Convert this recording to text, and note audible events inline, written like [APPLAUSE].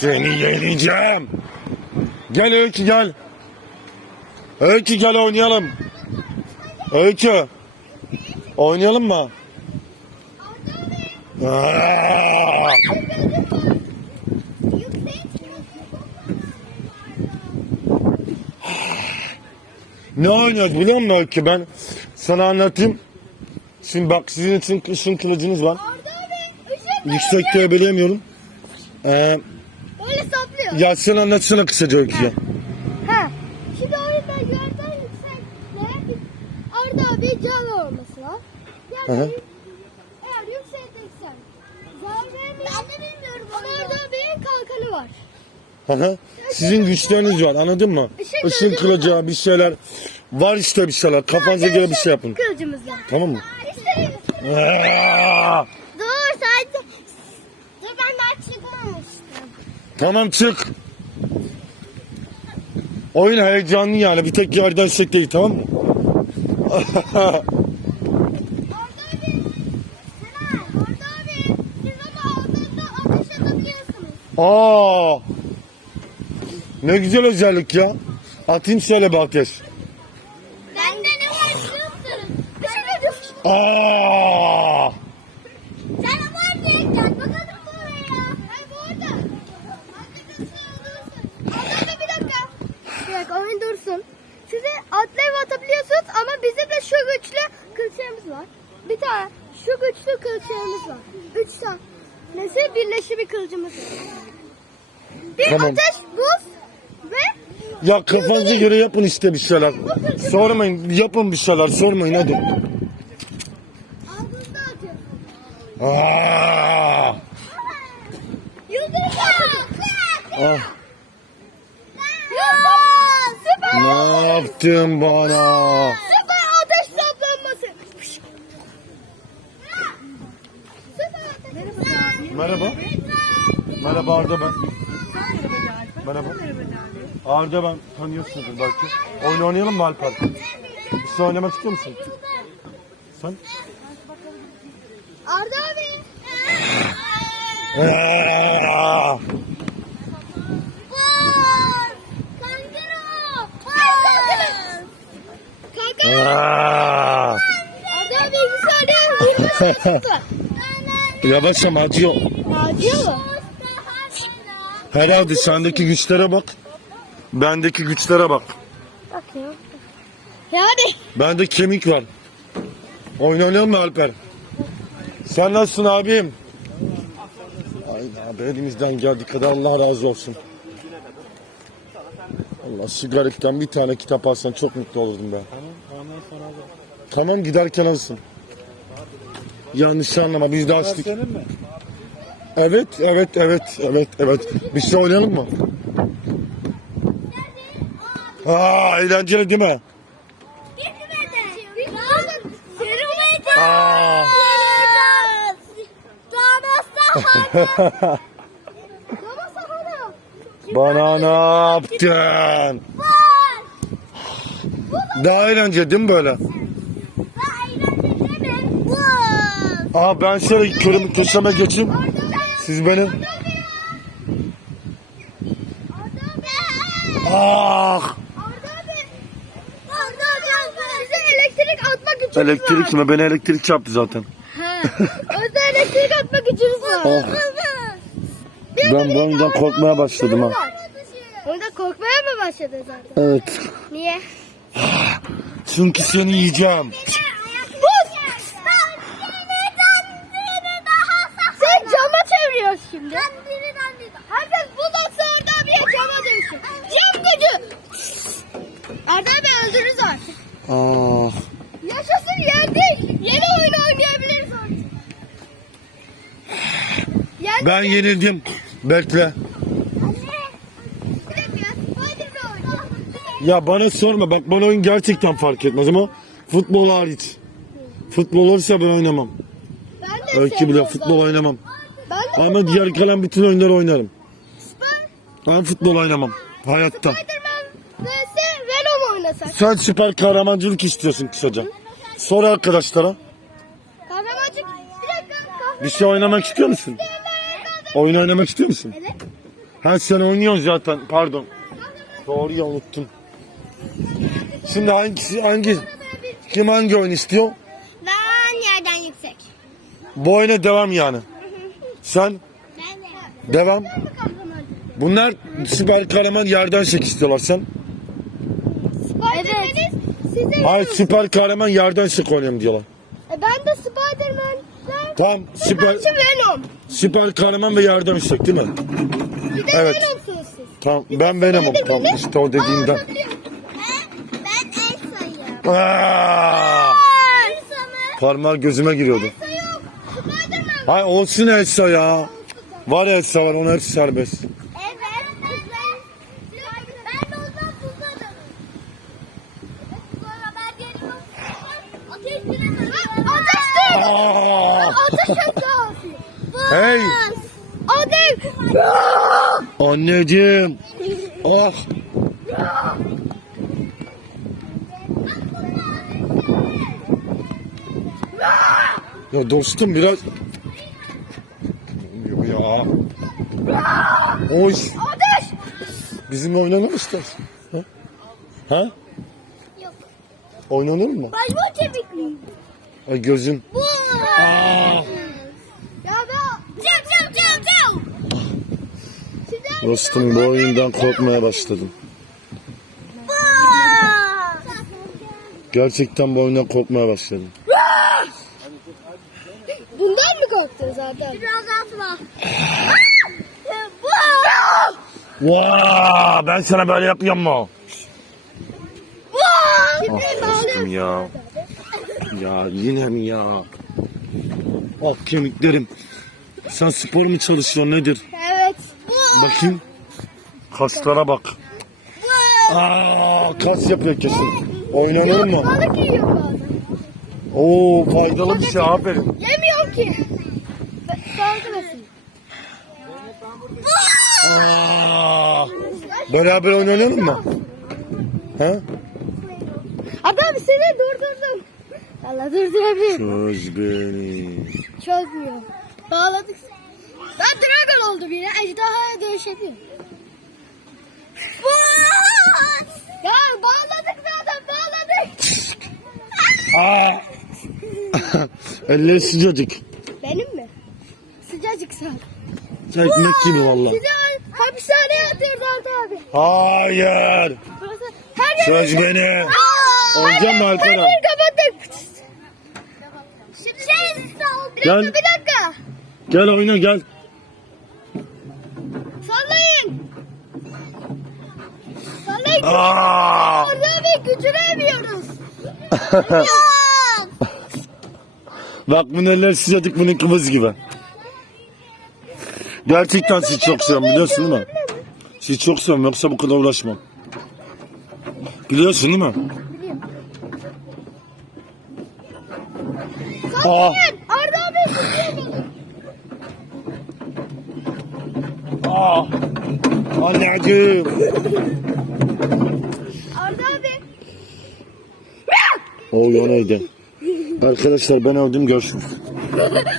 Seni yeneceğim. Gel Öykü gel. Öykü gel oynayalım. Öykü. Oynayalım mı? Ne oynuyoruz biliyor musun Öykü? Ben sana anlatayım. Şimdi bak sizin için ışın kılıcınız var. Yüksekte bilemiyorum. Ee, Böyle saplıyor. ya sen anlatsana kısaca Öykü'ye. Ha. Şimdi orada yerden yüksekliğe bir orada bir cam olması var. Hı hı. Yani eğer yüksekteysen zarar vermiyor. Ben de bilmiyorum. Orada bir kalkanı var. Hı hı. Sizin güçleriniz var anladın mı? Işın Işın kılıcı kılıcı bir şeyler. Var işte bir şeyler. Kafanıza göre bir şey yapın. Kılıcımız var. Tamam mı? Aa! [LAUGHS] Dur sadece. Dur ben daha çıkmamıştım. Tamam çık. Oyun heyecanlı yani. Bir tek yerden sek değil tamam mı? Aa! Ne güzel özellik ya. Atayım şöyle bir ateş. Bende ne var biliyor musun? Bir şey diyorsun. Aa! Sen var diye gel bakalım buraya. Hayır bu orada. Orada bir dakika. Bir dakika oyun dursun. Size atlayıp atabiliyorsunuz ama bizim de şu güçlü kılıçlarımız var. Bir tane şu güçlü kılıçlarımız var. Üç tane. Nesi birleşi bir kılıcımız var. Bir Tamam. ateş, buz ve Ya kafanıza göre yapın işte bir şeyler. Sormayın. Yapın bir şeyler. Sormayın hadi. Aa! Ah. Süper. ne yaptın bana? Süper ateş toplanması. Merhaba. Merhaba Arda ben. Merhaba. Arda ben. Tanıyorsunuzdur belki. Oyun oynayalım mı Alper? Bir şey oynamak istiyor musun? Sen? Arda abi. Aa! Kankero. Kankero. Kankero. Aa! Arda abi bir saniye. Vurma şansı var. Yavaş ama acıyor. Acıyor mu? Herhalde sendeki güçlere bak. Bendeki güçlere bak. Bakıyorum. Yani. Bende kemik var. Oynayalım mı Alper? Sen nasılsın abim? Ay abi elimizden geldiği kadar Allah razı olsun. Allah sigaretten bir tane kitap alsan çok mutlu olurdum ben. Tamam giderken alsın. Yanlış anlama biz de açtık. Evet evet evet evet evet. Bir şey oynayalım mı? Aa eğlenceli değil mi? [LAUGHS] Bana ne yaptın? Daha eğlenceli değil mi böyle? Aa ben şöyle körümü köşeme geçeyim. Siz benim. Ah! elektrik atmak için Elektrik mi? Beni elektrik çarptı zaten. Özde [LAUGHS] elektrik atmak için. Oh. Ben bu oyundan korkmaya başladım ha. Oyunda korkmaya mı başladın zaten? Evet. Niye? Çünkü seni yiyeceğim. Sen cama çeviriyorsun şimdi. Herkes buz atsa orada bir cama dönüşüyor. Cam gücü! Arda abi öldürürüz artık. Ah. Ben yenildim. Oyun. Ya bana sorma. Bak bana oyun gerçekten fark etmez ama futbol hariç. Futbol olursa ben oynamam. Ben de Öykü bile futbol oynamam. Ben de Ama diğer kalan bütün oyunları oynarım. Süper. Ben futbol oynamam. Hayatta. Sen süper kahramancılık istiyorsun kısaca. Sor arkadaşlara. Kahramancık. Bir dakika. kahraman- Bir şey oynamak istiyor musun? Oyun oynamak istiyor musun? Evet. Ha sen oynuyorsun zaten. Pardon. Doğru ya unuttum. Şimdi hangisi hangi kim hangi oyun istiyor? Ben yerden yüksek. Bu oyuna devam yani. Sen Ben de. devam. Bunlar süper kahraman yerden çek istiyorlar sen. Evet. Size Hayır süper kahraman yerden çek oynayalım diyorlar. E ben de Spiderman'den Tamam süper Karşı Venom. süper kahraman ve yerden çek değil mi? Bir de Evet. Venom'sunuz siz. Tamam ben Venom'um tamam işte o dediğinden. Aa, ben Elsa'yım. Aa, Elsa mı? parmağı gözüme giriyordu. Elsa yok. Spiderman. Hay olsun Elsa ya. Var Elsa var ona hepsi serbest. Evet. Ben de ondan tuzladım. Sonra ben geliyorum. Ateş bile Ateş Aa, Ateş etrafı. Hey. Ateş. anneciğim. Ah. Ya dostum biraz... Yok ya. Oy. Ateş. Bizimle oynanır mı istersin? Ha? ha? Yok. Oynanır mı? Balon kemikli. Ay gözün. Bu. Dostum bu oyundan korkmaya başladım. Gerçekten bu oyundan korkmaya başladım. Bundan mı korktun zaten? Biraz atma. Vaa, ben sana böyle yapıyorum mu? Ah dostum ya. Ya yine mi ya? Ah kemiklerim. Sen spor mu çalışıyorsun nedir? Evet. Bakayım. Kaslara bak. Aa, kas yapıyor kesin. Oynanır mı? Balık yiyor bazen. Oo faydalı bir şey aferin. Yemiyor ki. Salgılasın. Aa, beraber oynanalım mı? Ha? Adam seni durdurdum. Allah durdurabilir. Çöz beni. Çözmüyor. Bağladık. Ben dragon oldu biri. Ejderhaya dönüşebiliyor. ya bağladık zaten bağladık. Aa. [LAUGHS] Elleri sıcacık. Benim mi? Sıcacık sen. Ekmek gibi valla. Sizi hapishaneye atıyordu Altı abi. Hayır. Burası her yer. Çöz beni. Aa, Oynayacağım mı Alperen? Her yeri kapattık. Şimdi şey. Bir Gel. bir dakika. Gel oyna gel. Sallayın. Sallayın. Aa. Orada bir gücünü emiyoruz. Ya. [LAUGHS] Bak bunun eller sıcacık bunun kıvız gibi. Gerçekten sizi çok seviyorum biliyorsun değil mi? Sizi çok seviyorum yoksa bu kadar uğraşmam. Biliyorsun değil mi? Sallayın. Arda abi tutuyor balık. aa. Anneciğim. Arda abi. O neydi? Arkadaşlar ben öldüm görüşürüz. [LAUGHS]